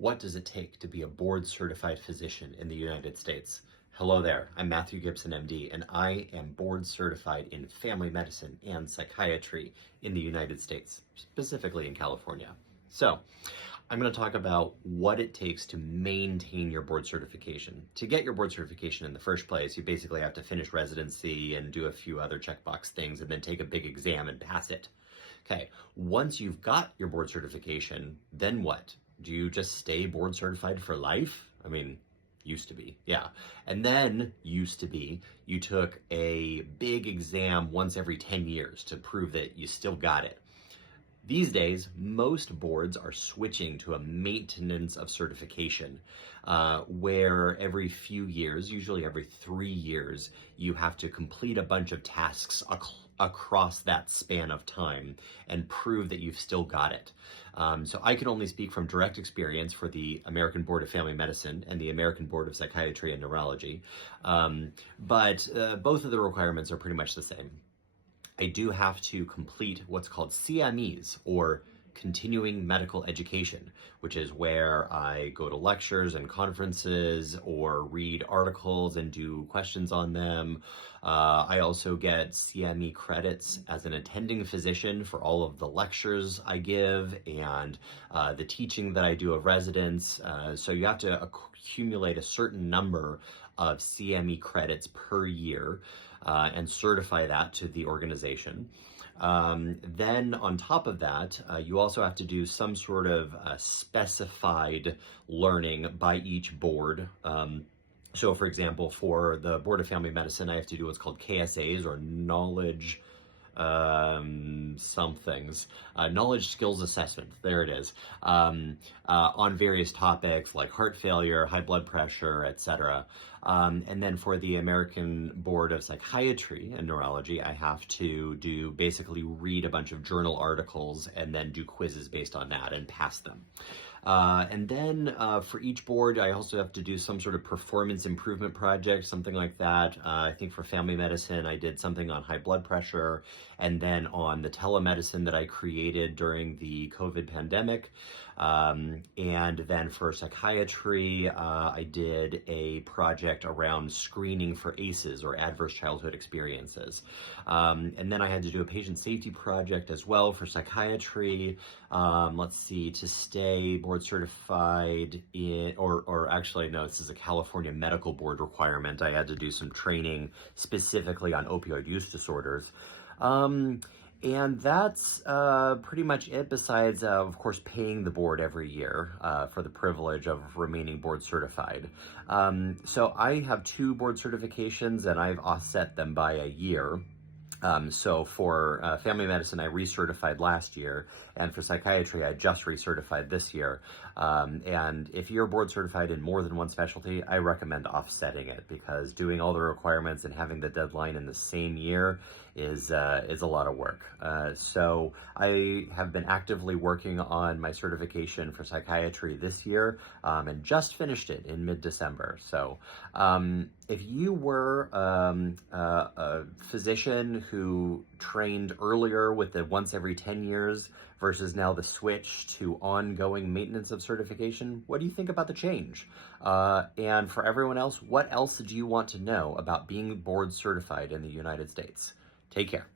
What does it take to be a board-certified physician in the United States? Hello there, I'm Matthew Gibson, MD, and I am board certified in family medicine and psychiatry in the United States, specifically in California. So, I'm going to talk about what it takes to maintain your board certification. To get your board certification in the first place, you basically have to finish residency and do a few other checkbox things and then take a big exam and pass it. Okay, once you've got your board certification, then what? Do you just stay board certified for life? I mean, used to be, yeah. And then, used to be, you took a big exam once every 10 years to prove that you still got it. These days, most boards are switching to a maintenance of certification, where every few years, usually every 3 years, you have to complete a bunch of tasks across that span of time and prove that you've still got it. So I can only speak from direct experience for the American Board of Family Medicine and the American Board of Psychiatry and Neurology, but both of the requirements are pretty much the same. I do have to complete what's called CMEs, or continuing medical education, which is where I go to lectures and conferences or read articles and do questions on them. I also get CME credits as an attending physician for all of the lectures I give and the teaching that I do of residents. So you have to accumulate a certain number of CME credits per year and certify that to the organization. Then on top of that, you also have to do some sort of specified learning by each board. So for example, for the Board of Family Medicine, I have to do what's called KSAs, or knowledge knowledge skills assessment, there it is, on various topics like heart failure, high blood pressure, etc. And then for the American Board of Psychiatry and Neurology, I have to basically read a bunch of journal articles and then do quizzes based on that and pass them. And then for each board, I also have to do some sort of performance improvement project, something like that. I think for family medicine, I did something on high blood pressure, and then on the telemedicine that I created during the COVID pandemic. And then for psychiatry, I did a project around screening for ACEs, or adverse childhood experiences. And then I had to do a patient safety project as well for psychiatry. Let's see, to stay board certified in, or actually, no, this is a California Medical Board requirement. I had to do some training specifically on opioid use disorders. And that's pretty much it, besides, of course, paying the board every year for the privilege of remaining board certified. So I have 2 board certifications, and I've offset them by a year. So for family medicine, I recertified last year, and for psychiatry, I just recertified this year. And if you're board certified in more than one specialty, I recommend offsetting it, because doing all the requirements and having the deadline in the same year is a lot of work. So I have been actively working on my certification for psychiatry this year, and just finished it in mid-December. So if you were a physician who trained earlier with the once every 10 years versus now the switch to ongoing maintenance of certification, what do you think about the change? And for everyone else, what else do you want to know about being board certified in the United States? Take care.